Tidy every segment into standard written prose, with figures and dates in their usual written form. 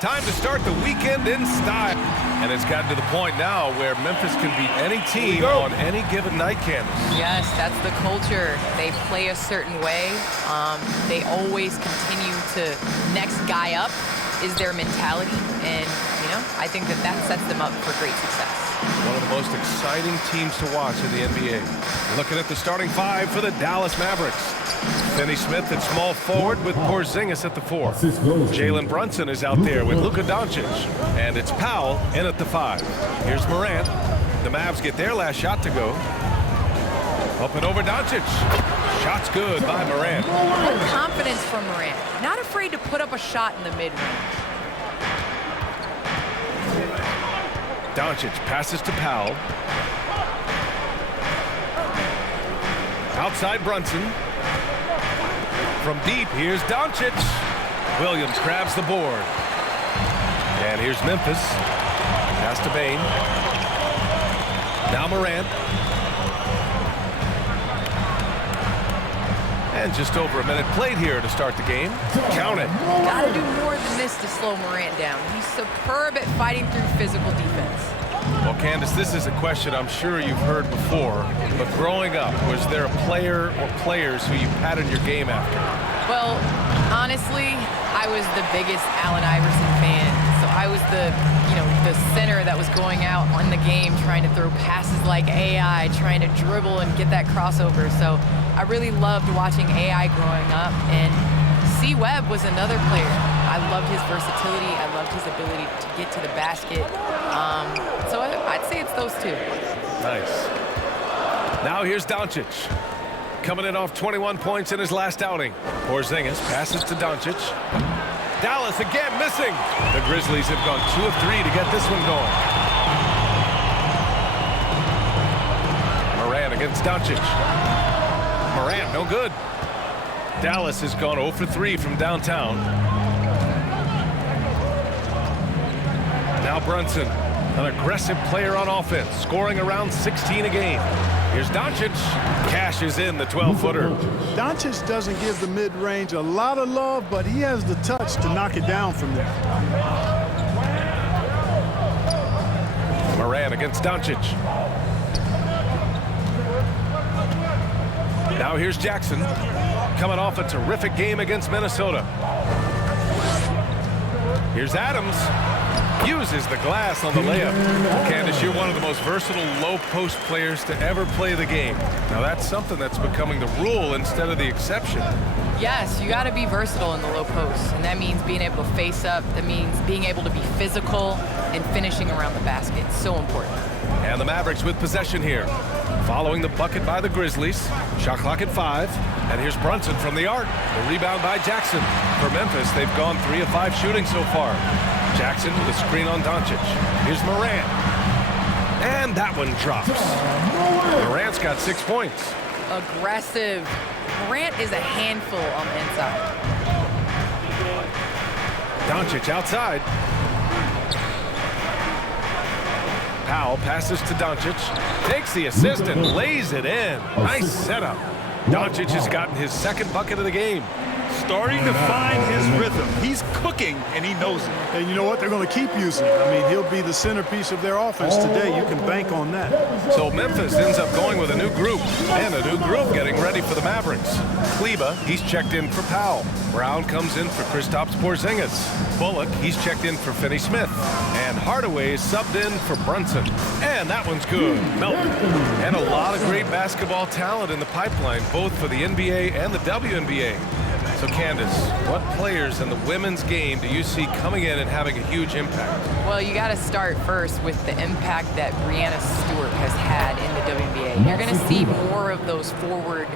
Time to start the weekend in style. And it's gotten to the point now where Memphis can beat any team on any given night, Candace. Yes, that's the culture. They play a certain way. They always continue to next guy up is their mentality. And, you know, I think that sets them up for great success. One of the most exciting teams to watch in the NBA. Looking at the starting five for the Dallas Mavericks. Finney Smith at small forward with Porzingis at the 4. Jalen Brunson is out there with Luka Doncic. And it's Powell in at the 5. Here's Morant. The Mavs get their last shot to go. Up and over Doncic. Shot's good by Morant. Confidence from Morant. Not afraid to put up a shot in the mid-range. Doncic passes to Powell. Outside Brunson. From deep, here's Doncic. Williams grabs the board. And here's Memphis. Pass to Bane. Now Morant. And just over a minute played here to start the game. Count it. Got to do more than this to slow Morant down. He's superb at fighting through physical defense. Well, Candace, this is a question I'm sure you've heard before, but growing up, was there a player or players who you patterned your game after? Well, honestly, I was the biggest Allen Iverson fan. So I was the center that was going out on the game trying to throw passes like AI, trying to dribble and get that crossover. So I really loved watching AI growing up, and C. Webb was another player. I loved his versatility. I loved his ability to get to the basket. So I'd say it's those two. Nice. Now here's Doncic. Coming in off 21 points in his last outing. Porzingis passes to Doncic. Dallas again missing. The Grizzlies have gone 2 of 3 to get this one going. Morant against Doncic. Morant, no good. Dallas has gone 0 for 3 from downtown. Now Brunson, an aggressive player on offense, scoring around 16 a game. Here's Doncic, cashes in the 12-footer. Doncic doesn't give the mid-range a lot of love, but he has the touch to knock it down from there. Morant against Doncic. Now here's Jackson, coming off a terrific game against Minnesota. Here's Adams. Uses the glass on the layup. Candace, you're one of the most versatile low-post players to ever play the game. Now that's something that's becoming the rule instead of the exception. Yes, you got to be versatile in the low post, and that means being able to face up. That means being able to be physical and finishing around the basket. So important. And the Mavericks with possession here. Following the bucket by the Grizzlies. Shot clock at 5. And here's Brunson from the arc. The rebound by Jackson. For Memphis, they've gone 3 of 5 shooting so far. Jackson with a screen on Doncic. Here's Morant. And that one drops. Morant's got 6 points. Aggressive. Morant is a handful on the inside. Doncic outside. Powell passes to Doncic. Takes the assist and lays it in. Nice setup. Doncic has gotten his 2nd bucket of the game. Starting to find his rhythm. He's cooking, and he knows it. And you know what? They're going to keep using it. I mean, he'll be the centerpiece of their offense today. You can bank on that. So Memphis ends up going with a new group, and a new group getting ready for the Mavericks. Kleba, he's checked in for Powell. Brown comes in for Kristaps Porzingis. Bullock, he's checked in for Finney Smith. And Hardaway subbed in for Brunson. And that one's good. Melton. And a lot of great basketball talent in the pipeline, both for the NBA and the WNBA. So Candace, what players in the women's game do you see coming in and having a huge impact? Well, you got to start first with the impact that Breanna Stewart has had in the WNBA. You're going to see more of those forward,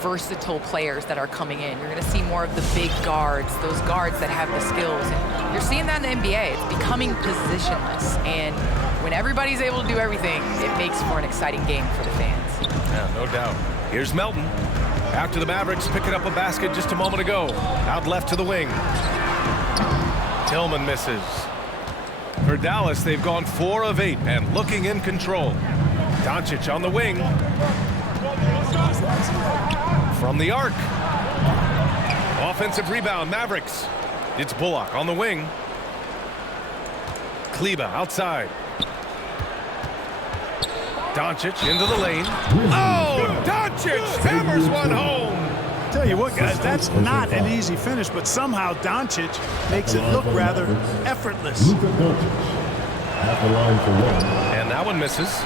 versatile players that are coming in. You're going to see more of the big guards, those guards that have the skills. And you're seeing that in the NBA. It's becoming positionless. And when everybody's able to do everything, it makes for an exciting game for the fans. Yeah, no doubt. Here's Melton. After the Mavericks picking up a basket just a moment ago. Out left to the wing. Tillman misses. For Dallas, they've gone 4 of 8 and looking in control. Doncic on the wing. From the arc. Offensive rebound, Mavericks. It's Bullock on the wing. Kleber outside. Doncic into the lane. Oh, Doncic hammers one home. Tell you what, guys, that's not an easy finish, but somehow Doncic makes it look rather effortless. And that one misses.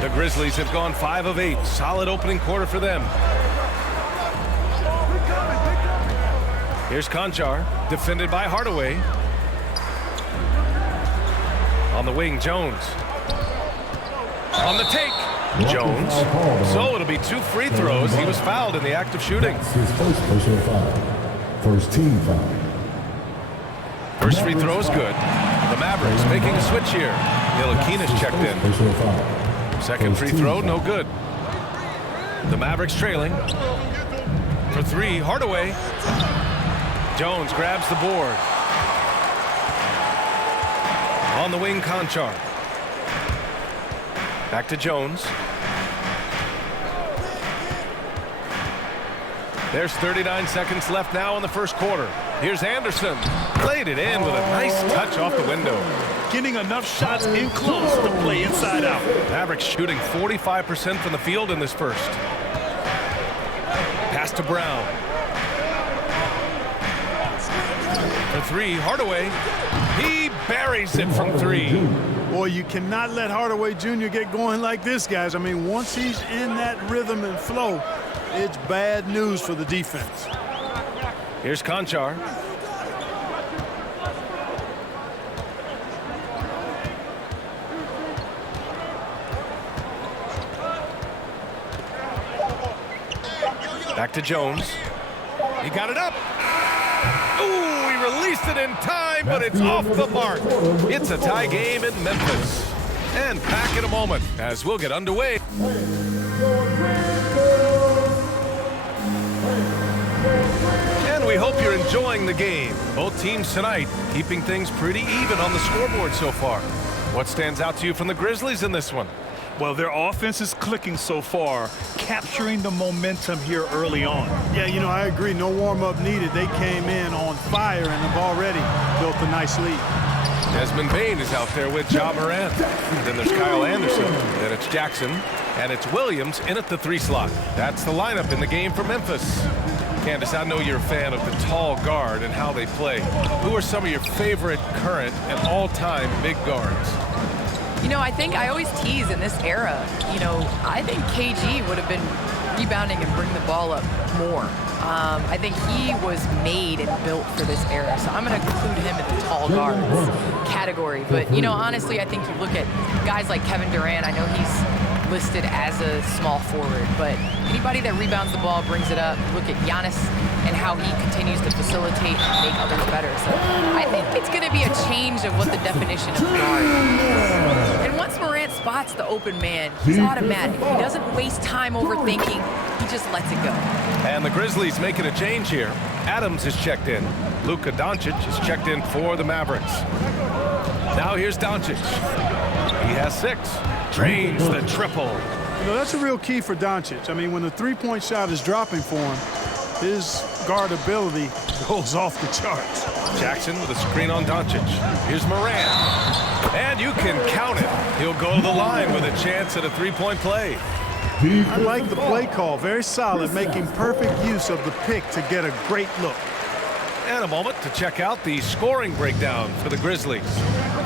The Grizzlies have gone 5 of 8. Solid opening quarter for them. Here's Conchar, defended by Hardaway. On the wing, Jones. On the take, Jones. So it'll be 2 free throws. He was fouled in the act of shooting. His first personal foul. First team foul. First free throw is good. The Mavericks making a switch here. Ntilikina's checked in. Personal foul. Second free throw, no good. The Mavericks trailing. For 3, Hardaway. Jones grabs the board. On the wing, Conchar. Back to Jones. There's 39 seconds left now in the first quarter. Here's Anderson. Played it in with a nice touch off the window. Getting enough shots in close to play inside out. Mavericks shooting 45% from the field in this first. Pass to Brown. For 3, Hardaway. He buries it from 3. Boy, you cannot let Hardaway Jr. get going like this, guys. I mean, once he's in that rhythm and flow, it's bad news for the defense. Here's Conchar. Back to Jones. He got it up. Ooh, he released it in time, but it's off the mark. It's a tie game in Memphis. And back in a moment as we'll get underway. And we hope you're enjoying the game. Both teams tonight keeping things pretty even on the scoreboard so far. What stands out to you from the Grizzlies in this one? Well, their offense is clicking so far, capturing the momentum here early on. Yeah, you know, I agree. No warm-up needed. They came in on fire and have already built a nice lead. Desmond Bane is out there with Ja Morant. Then there's Kyle Anderson. Then it's Jackson. And it's Williams in at the 3 slot. That's the lineup in the game for Memphis. Candace, I know you're a fan of the tall guard and how they play. Who are some of your favorite current and all-time big guards? You know, I think I always tease in this era, you know, I think KG would have been rebounding and bring the ball up more. I think he was made and built for this era, so I'm going to include him in the tall guards category. But, you know, honestly, I think you look at guys like Kevin Durant. I know he's listed as a small forward, but anybody that rebounds the ball, brings it up. Look at Giannis and how he continues to facilitate and make others better. So I think it's going to be a change of what the definition of guard is. And once Morant spots the open man, he's automatic. He doesn't waste time overthinking. He just lets it go. And the Grizzlies making a change here. Adams is checked in. Luka Doncic is checked in for the Mavericks. Now here's Doncic. He has 6. Drains the triple. You know, that's a real key for Doncic. I mean, when the three-point shot is dropping for him, his guard ability goes off the charts. Jackson with a screen on Doncic. Here's Morant. And you can count it. He'll go to the line with a chance at a 3-point play. I like the play call. Very solid, making perfect use of the pick to get a great look. And a moment to check out the scoring breakdown for the Grizzlies.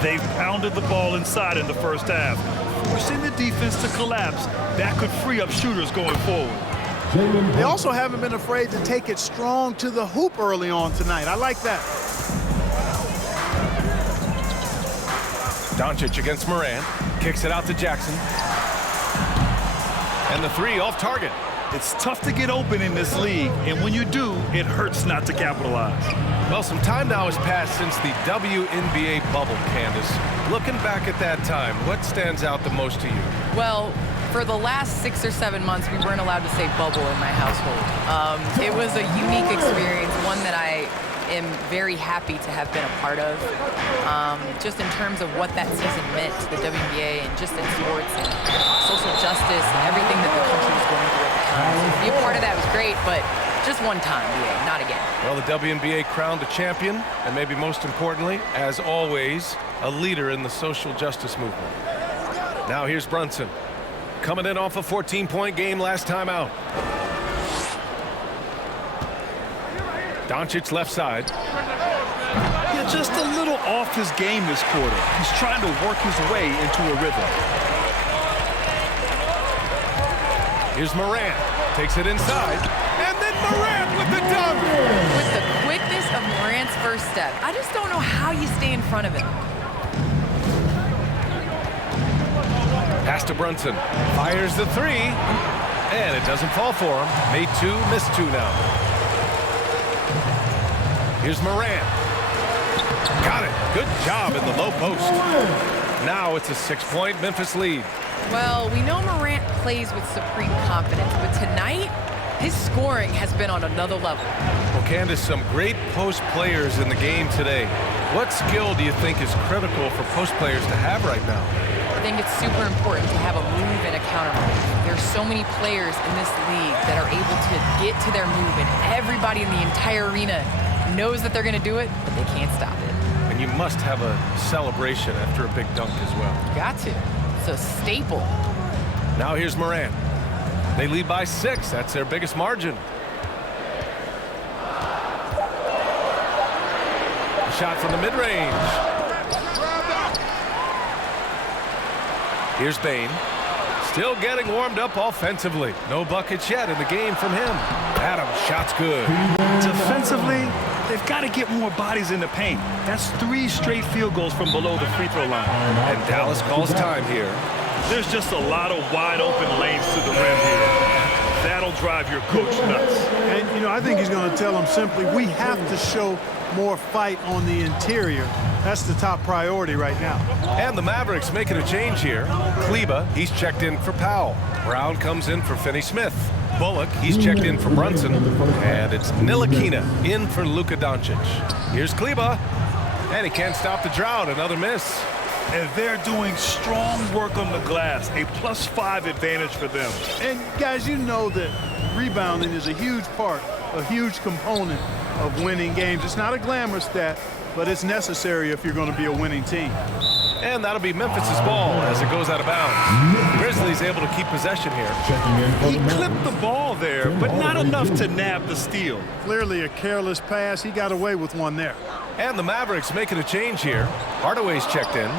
They've pounded the ball inside in the first half, forcing the defense to collapse. That could free up shooters going forward. They also haven't been afraid to take it strong to the hoop early on tonight. I like that. Doncic against Morant. Kicks it out to Jackson. And the 3 off target. It's tough to get open in this league, and when you do, it hurts not to capitalize. Well, some time now has passed since the WNBA bubble, Candace. Looking back at that time, what stands out the most to you? Well, for the last 6 or 7 months, we weren't allowed to say bubble in my household. It was a unique experience, one that I am very happy to have been a part of. Just in terms of what that season meant to the WNBA and just in sports and social justice and everything that the country was going through at the time. So to be a part of that was great, but Just one time, BA, not again. Well, the WNBA crowned a champion, and maybe most importantly, as always, a leader in the social justice movement. Now here's Brunson, coming in off a 14-point game last time out. Doncic left side. Yeah, just a little off his game this quarter. He's trying to work his way into a rhythm. Here's Morant, takes it inside, and then Morant with the dunk! With the quickness of Morant's first step, I just don't know how you stay in front of him. Pass to Brunson, fires the three, and it doesn't fall for him. Made two, missed two now. Here's Morant. Got it. Good job in the low post. Now it's a 6-point Memphis lead. Well, we know Morant plays with supreme confidence, but tonight, his scoring has been on another level. Well, Candace, some great post players in the game today. What skill do you think is critical for post players to have right now? I think it's super important to have a move and a counter move. There's so many players in this league that are able to get to their move, and everybody in the entire arena knows that they're going to do it, but they can't stop it. And you must have a celebration after a big dunk as well. Got to. It's a staple. Now here's Morant. They lead by 6. That's their biggest margin. A shot from the mid-range. Here's Bane. Still getting warmed up offensively. No buckets yet in the game from him. Adams, shot's good. Defensively, they've got to get more bodies in the paint. That's 3 straight field goals from below the free throw line. And Dallas calls time here. There's just a lot of wide open lanes to the rim here. That'll drive your coach nuts. And, you know, I think he's going to tell them simply, we have to show more fight on the interior. That's the top priority right now. And the Mavericks making a change here. Kleba, he's checked in for Powell. Brown comes in for Finney-Smith. Bullock, he's checked in for Brunson. And it's Ntilikina in for Luka Doncic. Here's Kleba. And he can't stop the drought. Another miss. And they're doing strong work on the glass. A +5 advantage for them. And, guys, you know that rebounding is a huge part, a huge component of winning games. It's not a glamour stat, but it's necessary if you're going to be a winning team. And that'll be Memphis's ball as it goes out of bounds. Grizzlies able to keep possession here. He clipped the ball there, but not enough to nab the steal. Clearly a careless pass. He got away with one there. And the Mavericks making a change here. Hardaway's checked in.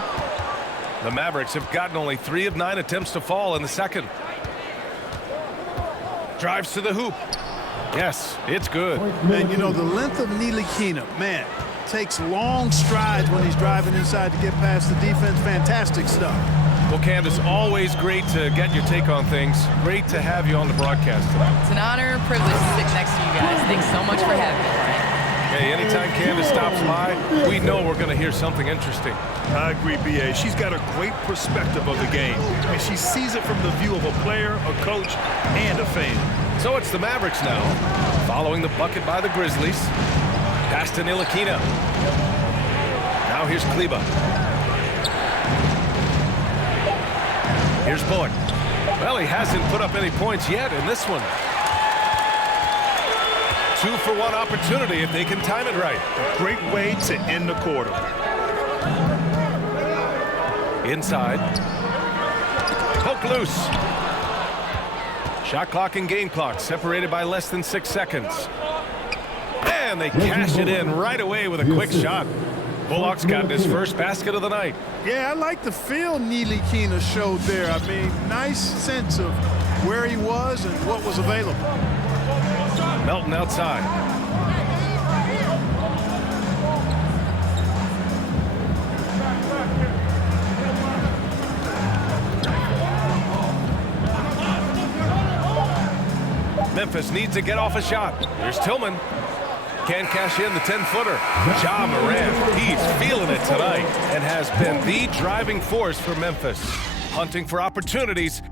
The Mavericks have gotten only 3 of 9 attempts to fall in the second. Drives to the hoop. Yes, it's good. And, you know, the length of Ntilikina, man, takes long strides when he's driving inside to get past the defense. Fantastic stuff. Well, Candace, always great to get your take on things. Great to have you on the broadcast tonight. It's an honor and privilege to sit next to you guys. Thanks so much for having me, Brian. Hey, anytime Candace stops by, we know we're going to hear something interesting. I agree, B.A. She's got a great perspective of the game, and she sees it from the view of a player, a coach, and a fan. So it's the Mavericks now, following the bucket by the Grizzlies. Pass to Ntilikina. Now here's Kleba. Here's Bullock. Well, he hasn't put up any points yet in this one. 2-for-1 opportunity if they can time it right. Great way to end the quarter. Inside. Poke loose. Shot clock and game clock separated by less than 6 seconds. And they cash it in right away with a quick shot. Bullock's gotten his first basket of the night. Yeah, I like the feel Ntilikina showed there. I mean, nice sense of where he was and what was available. Melton outside. Memphis needs to get off a shot. Here's Tillman. Can't cash in the 10-footer. Ja Morant, he's feeling it tonight and has been the driving force for Memphis. Hunting for opportunities.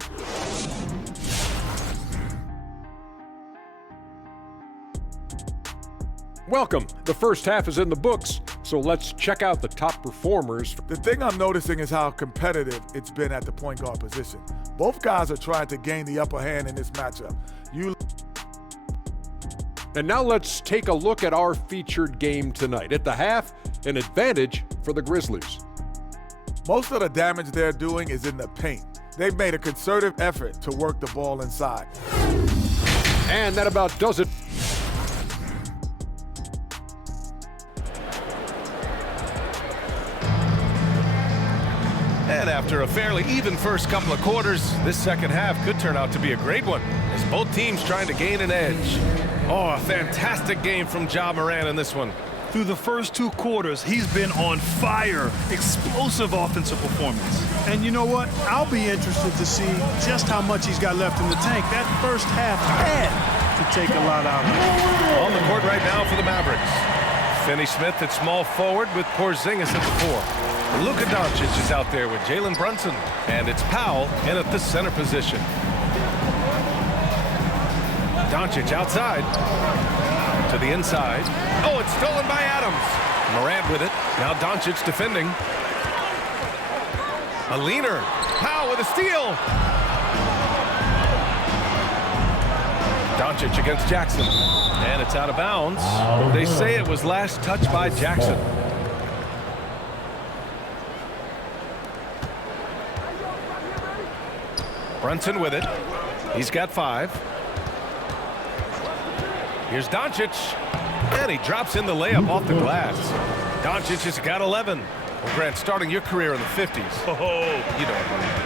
Welcome. The first half is in the books, so let's check out the top performers. The thing I'm noticing is how competitive it's been at the point guard position. Both guys are trying to gain the upper hand in this matchup. And now let's take a look at our featured game tonight. At the half, an advantage for the Grizzlies. Most of the damage they're doing is in the paint. They've made a concerted effort to work the ball inside. And that about does it. And after a fairly even first couple of quarters, this second half could turn out to be a great one, as both teams trying to gain an edge. Oh, a fantastic game from Ja Morant in this one. Through the first 2 quarters, he's been on fire. Explosive offensive performance. And you know what? I'll be interested to see just how much he's got left in the tank. That first half had to take a lot out of him. On the court right now for the Mavericks. Finney Smith at small forward with Porzingis at the 4. Luka Doncic is out there with Jalen Brunson. And it's Powell in at the center position. Doncic outside. To the inside. Oh, it's stolen by Adams. Morant with it. Now Doncic defending. A leaner. Powell with a steal. Doncic against Jackson. And it's out of bounds. They say it was last touched by Jackson. Brunson with it. He's got 5. Here's Doncic. And he drops in the layup off the glass. Doncic has got 11. Well, Grant, starting your career in the 50s. Oh, You know,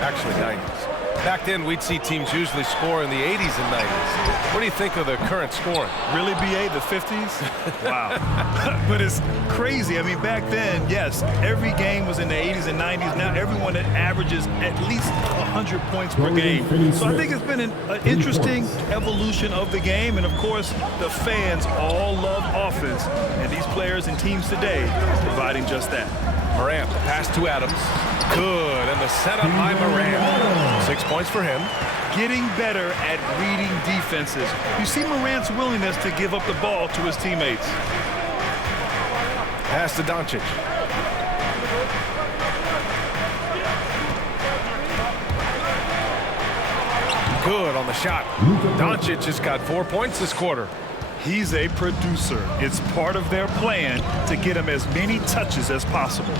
actually 90s. Back then, we'd see teams usually score in the 80s and 90s. What do you think of the current scoring? really, BA, the 50s? Wow. But it's crazy. I mean, back then, yes, every game was in the 80s and 90s. Now everyone that averages at least 100 points per game. So I think it's been an interesting evolution of the game. And, of course, the fans all love offense. And these players and teams today providing just that. Morant, the pass to Adams. Good, and the setup by Morant. 6 points for him. Getting better at reading defenses. You see Morant's willingness to give up the ball to his teammates. Pass to Doncic. Good on the shot. Doncic has got 4 points this quarter. He's a producer. It's part of their plan to get him as many touches as possible.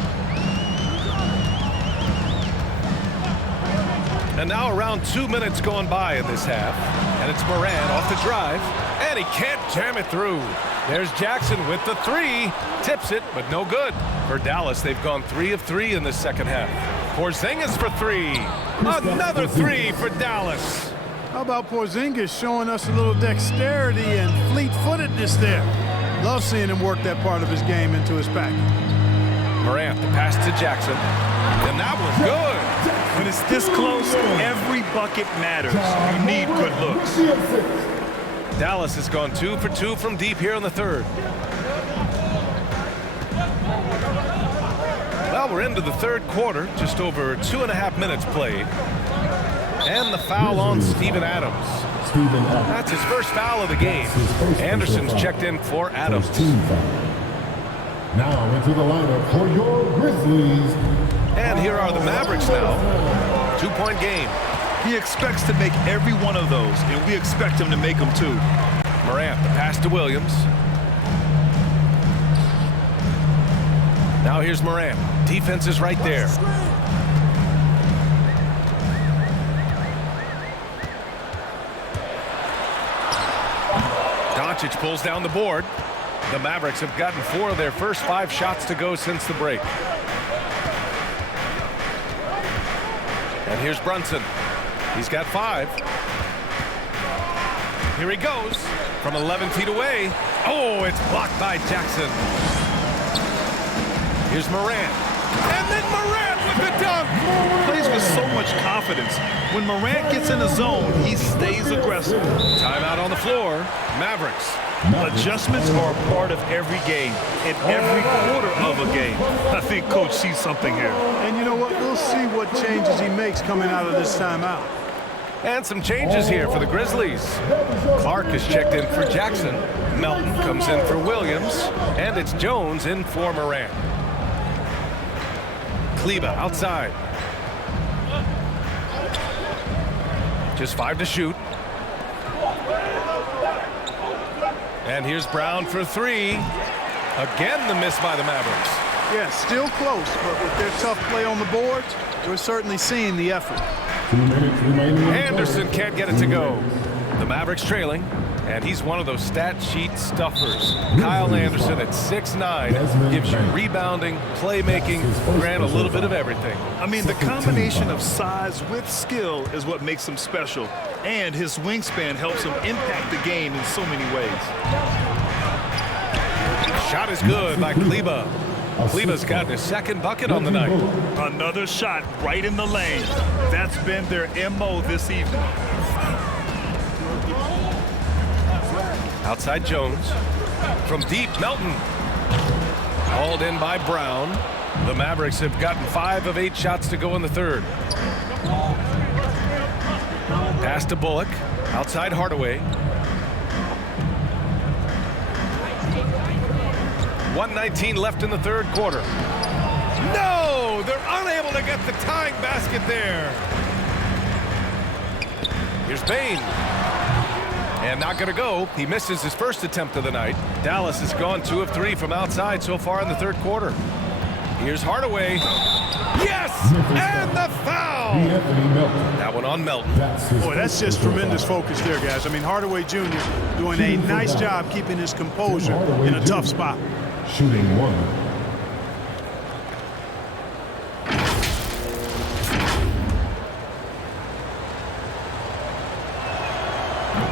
And now around 2 minutes gone by in this half. And it's Morant off the drive. And he can't jam it through. There's Jackson with the 3. Tips it, but no good. For Dallas, they've gone 3 of 3 in this second half. Porzingis for 3. Another 3 for Dallas. How about Porzingis showing us a little dexterity and fleet-footedness there? Love seeing him work that part of his game into his pack. Morant, the pass to Jackson. And that was good. When it's this close, every bucket matters. You need good looks. Dallas has gone 2 for 2 from deep here in the third. Well, we're into the third quarter, just over 2.5 minutes played. And the foul on Steven Adams. That's his first foul of the game. Anderson's checked in for Adams. Now into the lineup for your Grizzlies. And here are the Mavericks now. 2-point game. He expects to make every one of those, and we expect him to make them too. Morant, the pass to Williams. Now here's Morant. Defense is right there. Doncic pulls down the board. The Mavericks have gotten 4 of their first 5 shots to go since the break. And here's Brunson. He's got 5. Here he goes from 11 feet away. Oh, it's blocked by Jackson. Here's Morant. And then Morant with the dunk. Plays with so much confidence. When Morant gets in the zone, he stays aggressive. Timeout on the floor. Mavericks. Adjustments are a part of every game, in every quarter of a game. I think Coach sees something here. And you know what? We'll see what changes he makes coming out of this timeout. And some changes here for the Grizzlies. Clark is checked in for Jackson. Melton comes in for Williams. And it's Jones in for Morant. Kleber outside. Just 5 to shoot. And here's Brown for three. Again, the miss by the Mavericks. Yeah, still close, but with their tough play on the boards, we're certainly seeing the effort. 2 minutes remaining. Anderson can't get it to go. The Mavericks trailing, and he's one of those stat sheet stuffers. Kyle Anderson at 6'9" gives you rebounding, playmaking, ran a little bit of everything. I mean, the combination of size with skill is what makes him special, and his wingspan helps him impact the game in so many ways. Shot is good by Kleba. Kleba's gotten his second bucket on the night. Another shot right in the lane. That's been their MO this evening. Outside Jones. From deep, Melton. Hauled in by Brown. The Mavericks have gotten 5 of 8 shots to go in the third. Pass to Bullock. Outside Hardaway. 1:19 left in the third quarter. No! They're unable to get the tying basket there. Here's Bain. And not going to go. He misses his first attempt of the night. Dallas has gone 2 of 3 from outside so far in the third quarter. Here's Hardaway. Yes! And the foul! That one on Melton. Boy, that's just tremendous focus there, guys. I mean, Hardaway Jr. doing a nice job keeping his composure in a tough spot. Shooting 1.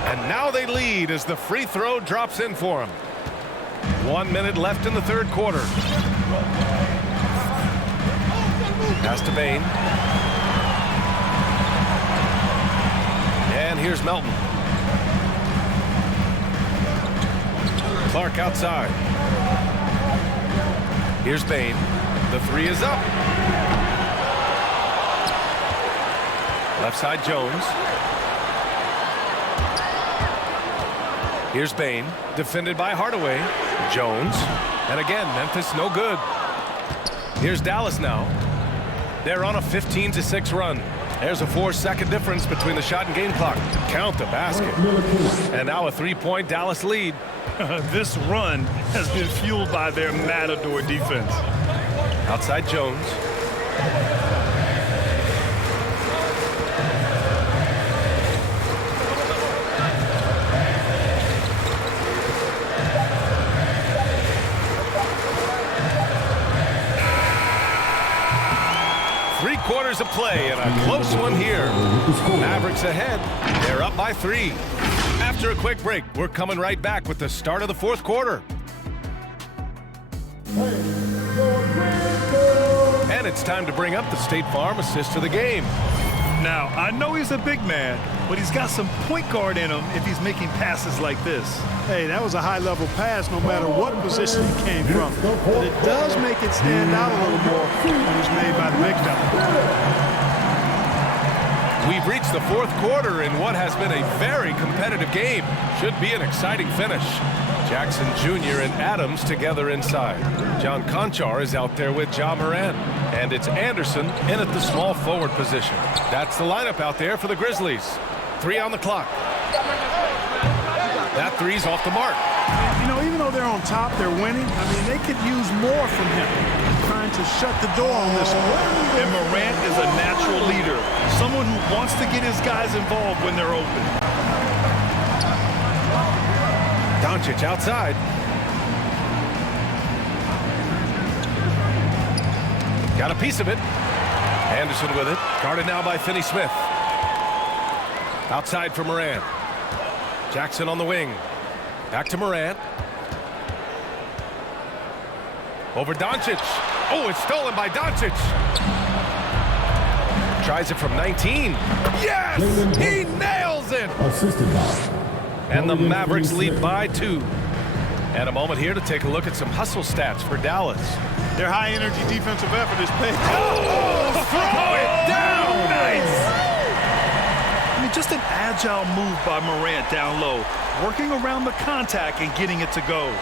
And now they lead as the free throw drops in for him. 1 minute left in the third quarter. Pass to Bain. And here's Melton. Clark outside. Here's Bain. The three is up. Left side Jones. Here's Bain, defended by Hardaway. Jones. And again, Memphis no good. Here's Dallas now. They're on a 15-6 run. There's a 4-second difference between the shot and game clock. Count the basket. And now a 3-point Dallas lead. This run has been fueled by their matador defense. Outside Jones. Three-quarters of play and a close one here. Mavericks ahead. They're up by 3. After a quick break, we're coming right back with the start of the fourth quarter. And it's time to bring up the State Farm assist of the game. Now, I know he's a big man, but he's got some point guard in him if he's making passes like this. Hey, that was a high-level pass no matter what position it came from. But it does make it stand out a little more when it's made by the big fella. We've reached the fourth quarter in what has been a very competitive game. Should be an exciting finish. Jackson Jr. and Adams together inside. John Conchar is out there with Ja Morant. And it's Anderson in at the small forward position. That's the lineup out there for the Grizzlies. 3 on the clock. That three's off the mark. You know, even though they're on top, they're winning. I mean, they could use more from him. Trying to shut the door on this one. And Morant is a natural leader. Someone who wants to get his guys involved when they're open. Doncic outside. Got a piece of it. Anderson with it. Guarded now by Finney-Smith. Outside for Morant. Jackson on the wing. Back to Morant. Over Doncic. Oh, it's stolen by Doncic. Tries it from 19. Yes! He nails it! Assisted by. And the Mavericks lead by 2. And a moment here to take a look at some hustle stats for Dallas. Their high-energy defensive effort is paying. Oh, throw it down! Nice! I mean, just an agile move by Morant down low, working around the contact and getting it to go.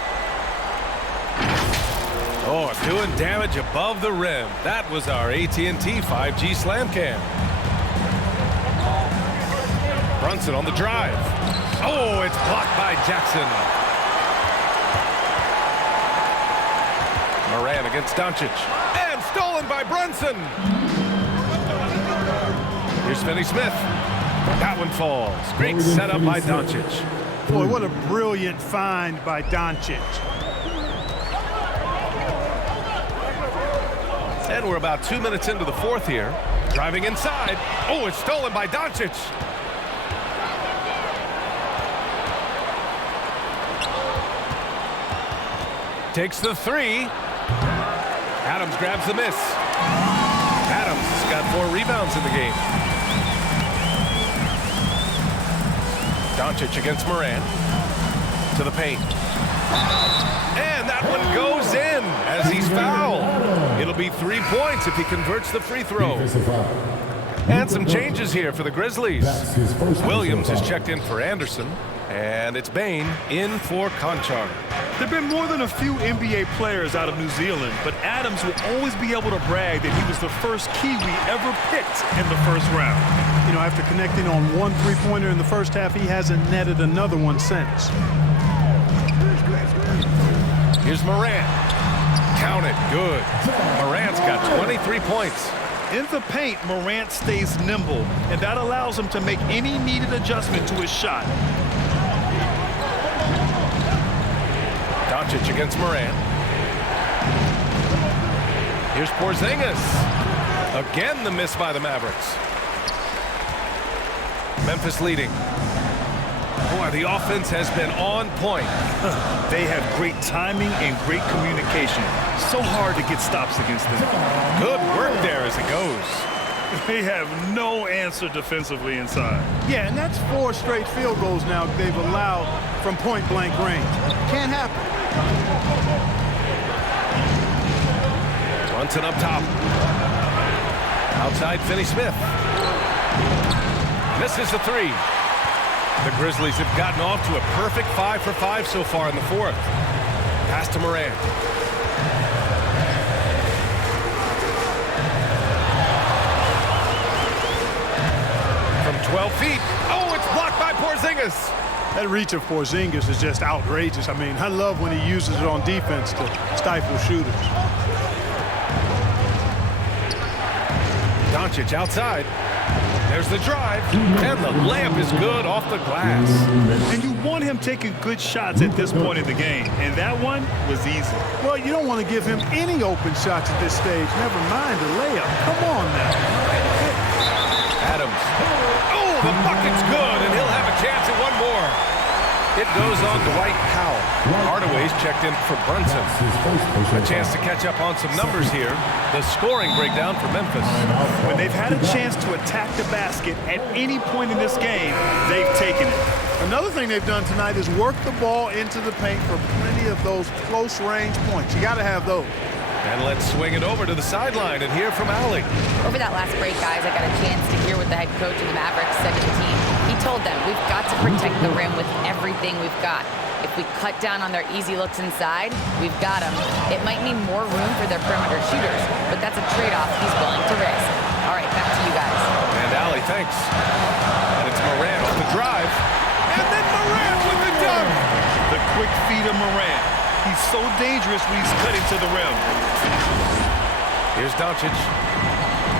Oh, doing damage above the rim. That was our AT&T 5G slam cam. Brunson on the drive. Oh, it's blocked by Jackson. Morant against Doncic. And stolen by Brunson. Here's Finney Smith. That one falls. Great setup by Doncic. Boy, what a brilliant find by Doncic. And we're about 2 minutes into the fourth here. Driving inside. Oh, it's stolen by Doncic. Takes the three. Adams grabs the miss. Adams has got 4 rebounds in the game. Doncic against Morant. To the paint. And that one goes in as he's fouled. It'll be 3 points if he converts the free throw. And some changes here for the Grizzlies. Williams has checked in for Anderson. And it's Bain in for Conchar. There have been more than a few NBA players out of New Zealand, but Adams will always be able to brag that he was the first Kiwi ever picked in the first round. You know, after connecting on 1 3-pointer in the first half, he hasn't netted another one since. Here's Morant. Count it. Good. Morant's got 23 points. In the paint, Morant stays nimble, and that allows him to make any needed adjustment to his shot. Doncic against Morant. Here's Porzingis. Again, the miss by the Mavericks. Memphis leading. Boy, the offense has been on point. They have great timing and great communication. So hard to get stops against them. Good work there as it goes. They have no answer defensively inside. Yeah, and that's 4 straight field goals now they've allowed from point-blank range. Can't happen. Brunson up top. Outside, Finney Smith. Misses the 3. The Grizzlies have gotten off to a perfect 5 for 5 so far in the fourth. Pass to Morant. From 12 feet. Oh, it's blocked by Porzingis. That reach of Porzingis is just outrageous. I mean, I love when he uses it on defense to stifle shooters. Doncic outside. There's the drive, and the layup is good off the glass. And you want him taking good shots at this point in the game, and that one was easy. Well, you don't want to give him any open shots at this stage, never mind the layup. Come on now. Adams. Oh, the bucket's good, and he'll have a chance at one more. It goes on Dwight Powell. Hardaway's checked in for Brunson. A chance to catch up on some numbers here. The scoring breakdown for Memphis. When they've had a chance to attack the basket at any point in this game, they've taken it. Another thing they've done tonight is work the ball into the paint for plenty of those close-range points. You got to have those. And let's swing it over to the sideline and hear from Allie. Over that last break, guys, I got a chance to hear what the head coach of the Mavericks said to the team. He told them, we've got to protect the rim with everything we've got. If we cut down on their easy looks inside, we've got them. It might mean more room for their perimeter shooters, but that's a trade-off he's willing to risk. All right, back to you guys. And Allie, thanks. And it's Morant off the drive. And then Morant with the dunk. The quick feed of Morant. He's so dangerous when he's cutting to the rim. Here's Doncic.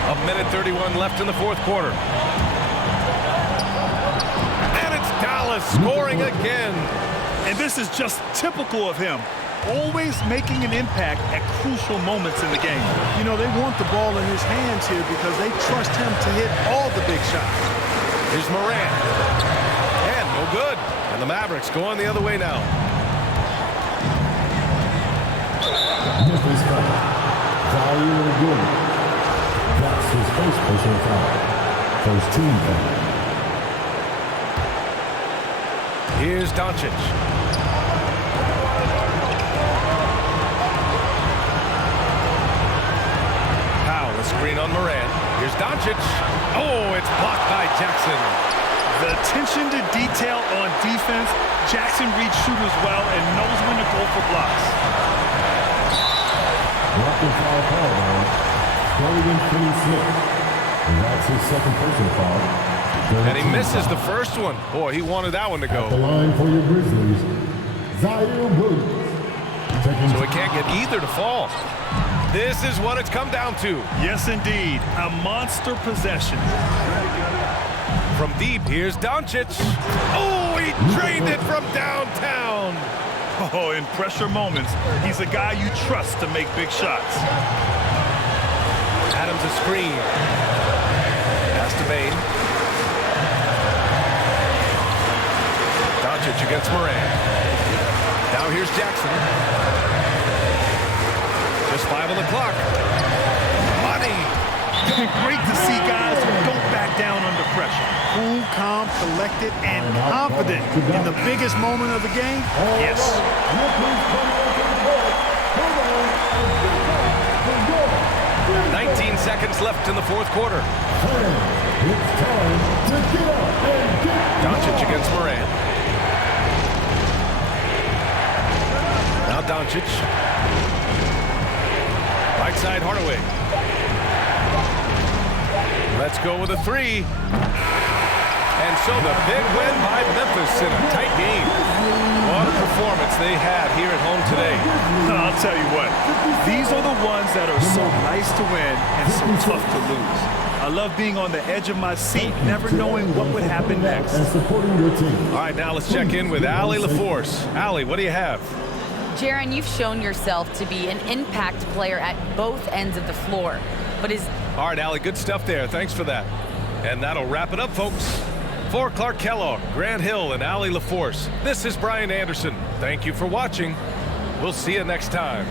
1:31 left in the fourth quarter. And it's Dallas scoring again. And this is just typical of him. Always making an impact at crucial moments in the game. You know, they want the ball in his hands here because they trust him to hit all the big shots. Here's Morant. And no good. And the Mavericks going the other way now. Memphis foul. Good. That's his first personal foul. First team foul. Here's Doncic. Powell, a screen on Morant. Here's Doncic. Oh, it's blocked by Jackson. The attention to detail on defense. Jackson reads shooters well and knows when to go for blocks. Blocking foul call now. Golden Finney Smith. And that's his second personal foul. And he misses the first one. Boy, he wanted that one to The go. line for your Grizzlies, Zaire Williams. So he can't get either to fall. This is what it's come down to. Yes, indeed. A monster possession. From deep, here's Doncic. Oh, he drained it from downtown. Oh, in pressure moments, he's a guy you trust to make big shots. Adams a screen. Pass to Bain. Doncic against Morant. Now here's Jackson. Just 5 on the clock. Money. Great to see guys who don't back down under pressure. Cool, calm, collected, and confident in the biggest moment of the game. Yes. 19 seconds left in the fourth quarter. It's time to get up and get Doncic against Morant. Now Doncic. Right side Hardaway. Let's go with a 3. And so the big win by Memphis in a tight game. What a performance they had here at home today. I'll tell you what, these are the ones that are so nice to win and so tough to lose. I love being on the edge of my seat, never knowing what would happen next. and supporting your team. All right, now let's check in with Allie LaForce. Allie, what do you have? Jaron, you've shown yourself to be an impact player at both ends of the floor. But is All right, Allie, good stuff there. Thanks for that. And that'll wrap it up, folks. For Clark Kellogg, Grant Hill, and Allie LaForce, this is Brian Anderson. Thank you for watching. We'll see you next time.